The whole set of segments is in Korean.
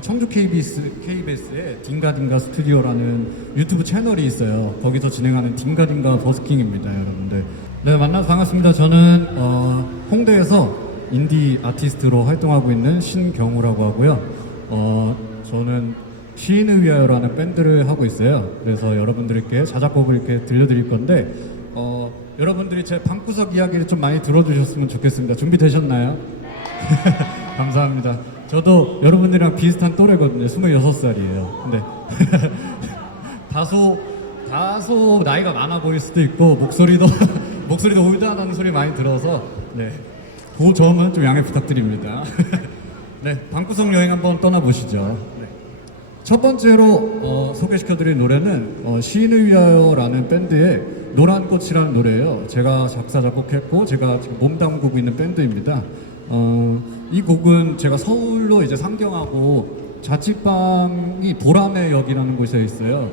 어, 청주 KBS, KBS의 딩가딩가 스튜디오라는 유튜브 채널이 있어요. 거기서 진행하는 딩가딩가 버스킹입니다, 여러분들. 네, 만나서 반갑습니다. 저는 어, 홍대에서 인디 아티스트로 활동하고 있는 신경우라고 하고요. 어, 저는 시인을 위하여라는 밴드를 하고 있어요. 그래서 여러분들께 자작곡을 이렇게 들려드릴 건데, 어, 여러분들이 제 방구석 이야기를 좀 많이 들어주셨으면 좋겠습니다. 준비되셨나요? 감사합니다. 저도 여러분들이랑 비슷한 또래거든요. 26살이에요. 근데 다소 다소 나이가 많아 보일 수도 있고 목소리도 목소리도 올드하다는 소리 많이 들어서 네. 그 점은 좀 양해 부탁드립니다. 네, 방구석 여행 한번 떠나보시죠. 네. 첫 번째로 어, 소개시켜드릴 노래는 어, 시인을 위하여라는 밴드의 노란 꽃이라는 노래예요. 제가 작사 작곡했고 제가 지금 몸담고 있는 밴드입니다. 어, 이 곡은 제가 서울로 이제 상경하고 자취방이 보라매역이라는 곳에 있어요.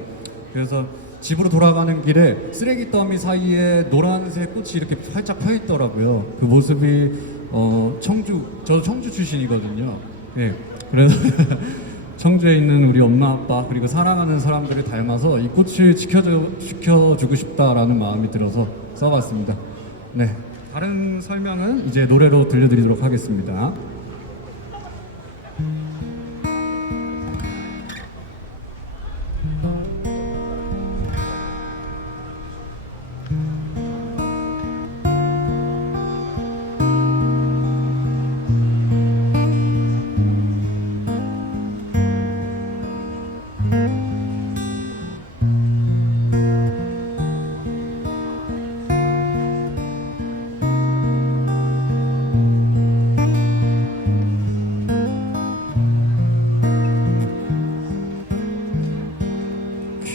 그래서 집으로 돌아가는 길에 쓰레기 더미 사이에 노란색 꽃이 이렇게 활짝 펴 있더라고요. 그 모습이 어, 청주 저도 청주 출신이거든요. 예. 그래서 청주에 있는 우리 엄마 아빠 그리고 사랑하는 사람들을 닮아서 이 꽃을 지켜주, 지켜주고 싶다라는 마음이 들어서 써봤습니다. 네. 다른 설명은 이제 노래로 들려드리도록 하겠습니다.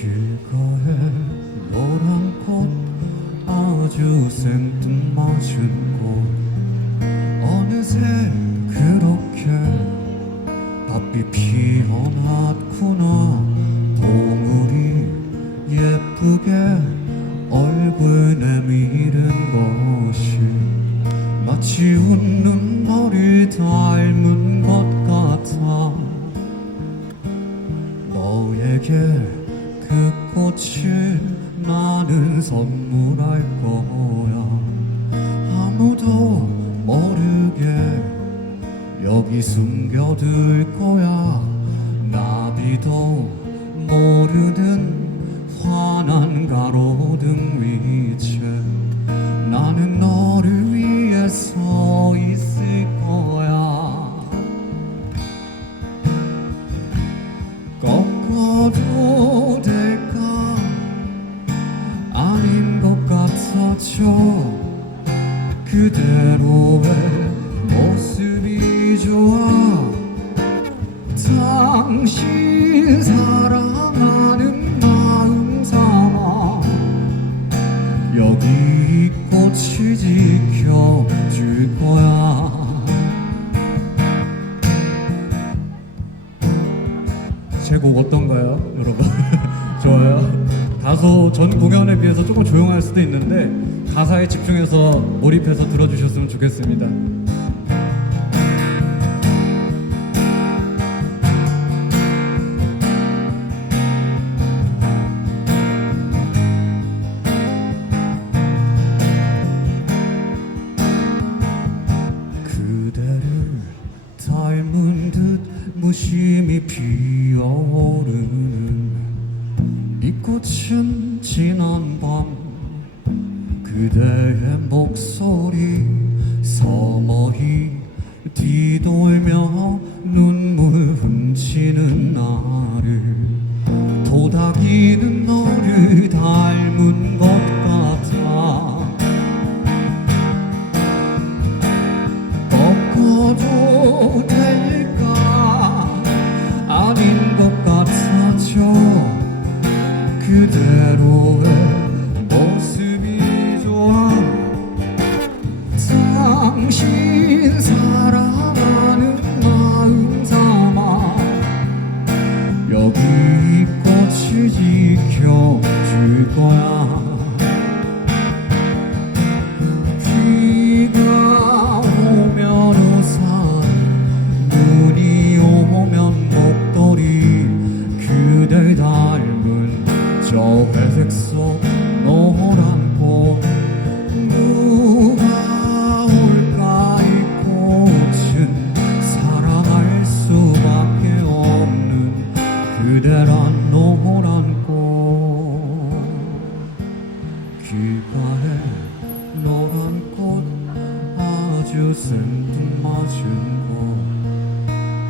길가에 노란 꽃 아주 생뚱맞은 꽃. 어느새 그렇게 바삐 피어났구나. 보물이 예쁘게 얼굴 내밀은 것이 마치 웃 여기 숨겨둘 거야. 나비도 모르는 환한 가로등 위 이 꽃을 지켜줄 거야 제 곡 어떤가요, 여러분? 좋아요. 다소 전 공연에 비해서 조금 조용할 수도 있는데 가사에 집중해서 몰입해서 들어주셨으면 좋겠습니다. 무심히 피어오르는 이 꽃은 지난 밤 그대의 목소리 서머히 뒤돌며 눈물 훔치는 나를 도닥이는 너 갈색 속 노란 꽃 누가 올까 이 꽃은 사랑할 수밖에 없는 그대란 노란 꽃 귓가에 노란 꽃 아주 생뚱맞은 꽃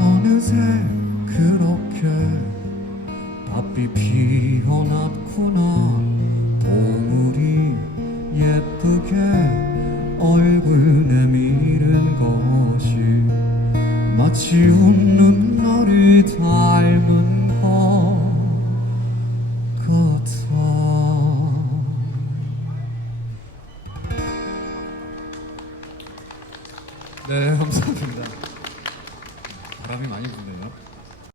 어느새 그렇게 바삐 피어났구나. 동물이 예쁘게 얼굴 내미는 것이 마치 웃는 너를 닮은 것 같아. 네 감사합니다